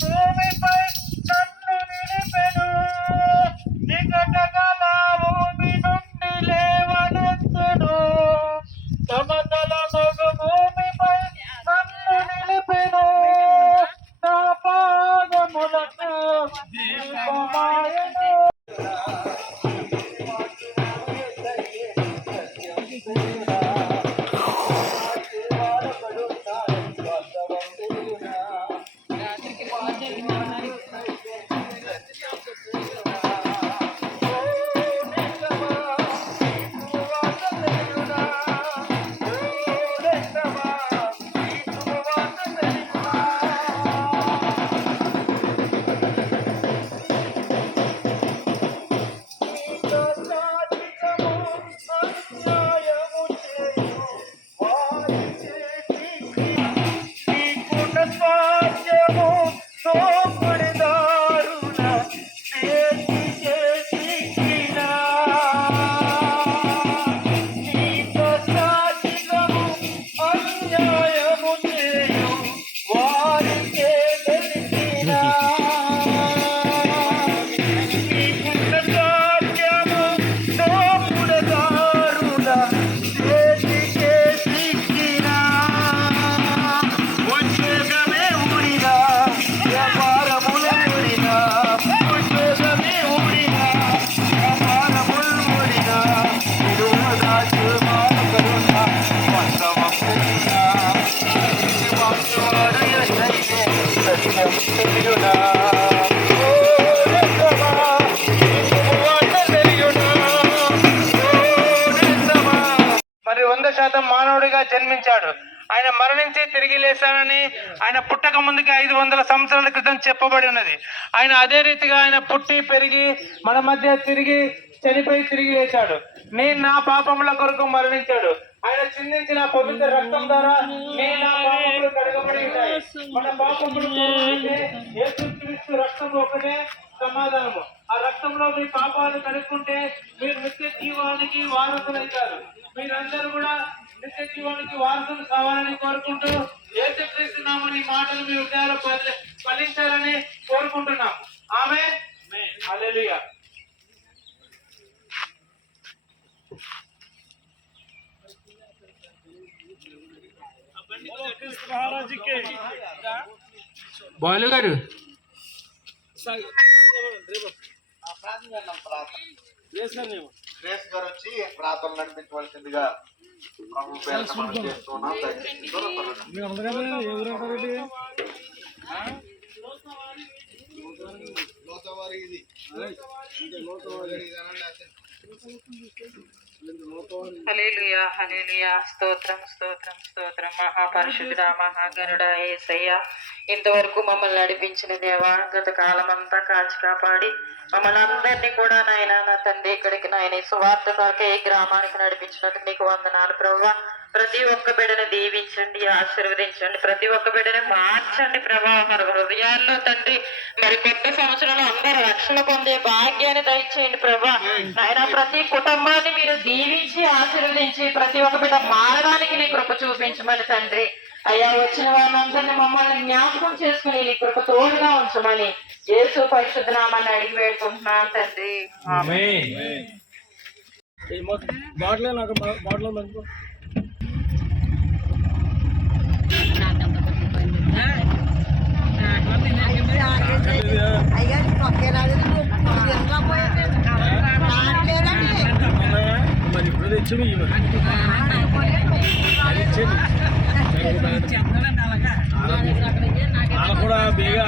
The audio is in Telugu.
భూమిపై నన్ను నిలిపెను నికటగల భూమి నుండి లేవనెత్తును సమతల మగు భూమిపై నన్ను నిలిపెను నా పాదములకు దీపమాయెను మరి 100% మానవుడిగా జన్మించాడు. ఆయన మరణించి తిరిగి లేస్తానని ఆయన పుట్టక ముందుకి 500 సంవత్సరాల క్రితం చెప్పబడి ఉన్నది. ఆయన అదే రీతిగా ఆయన పుట్టి పెరిగి మన మధ్య తిరిగి చనిపోయి తిరిగి లేచాడు. నేను నా పాపముల కొరకు మరణించాడు. ఆయన చిందించిన పవిత్ర రక్తం ద్వారా నేను నా పాపములు కడగబడి ఉంటాయి. మన పాపములు యేసుక్రీస్తు రక్తం ఒకటే సమాధానము. ఆ రక్తంలో మీ పాపాలు కడుక్కుంటే మీరు నిత్య జీవానికి వారసులైతారు. మీరందరూ కూడా నిత్య జీవానికి వారసులు కావాలని కోరుకుంటూ యేసుక్రీస్తు నామమున ఈ మాటలు మీ హృదయాల్లో ఫలించాలని కోరుకుంటున్నాం. ఆమేన్. హల్లెలూయా. బాలు గారు వచ్చి ప్రార్థన నడిపించవలసిందిగా హల్లెలూయా హల్లెలూయా. స్తోత్రం స్తోత్రం స్తోత్రం. మహాపరిశుద్ధుడా మహాగణుడా యేసయ్యా, ఇంతవరకు మమ్మల్ని నడిపించిన దేవా, గత కాలం అంతా కాచి కాపాడి మమ్మల్ని అందరినీ కూడా నాయన నా తండ్రి ఇక్కడికి నాయన సువార్త కాకే ఈ గ్రామానికి నడిపించినందుకు నీకు వందనాలు ప్రభువా. ప్రతి ఒక్క బిడ్డను దీవించండి, ఆశీర్వదించండి, ప్రతి ఒక్క బిడ్డను మార్చండి ప్రభా. మరి హృదయాల్లో తండ్రి మరి కొత్త సంవత్సరంలో అందరూ రక్షణ పొందే భాగ్యాన్ని దయచేయండి ప్రభా. నాయన ప్రతి కుటుంబాన్ని మీరు దీవించి ఆశీర్వదించి ప్రతి ఒక్క బిడ్డ మారడానికి నీ కృప చూపించమని తండ్రి. అయ్యా, వచ్చిన వారిని మమ్మల్ని జ్ఞాపకం చేసుకుని నీ కృప తోడుగా ఉంచమని యేసు పరిశుద్ధ నామాన్ని అడిగి వేడుకుంటున్నాను తండ్రి. మరి ఇప్పుడు తెచ్చు కూడా బేగా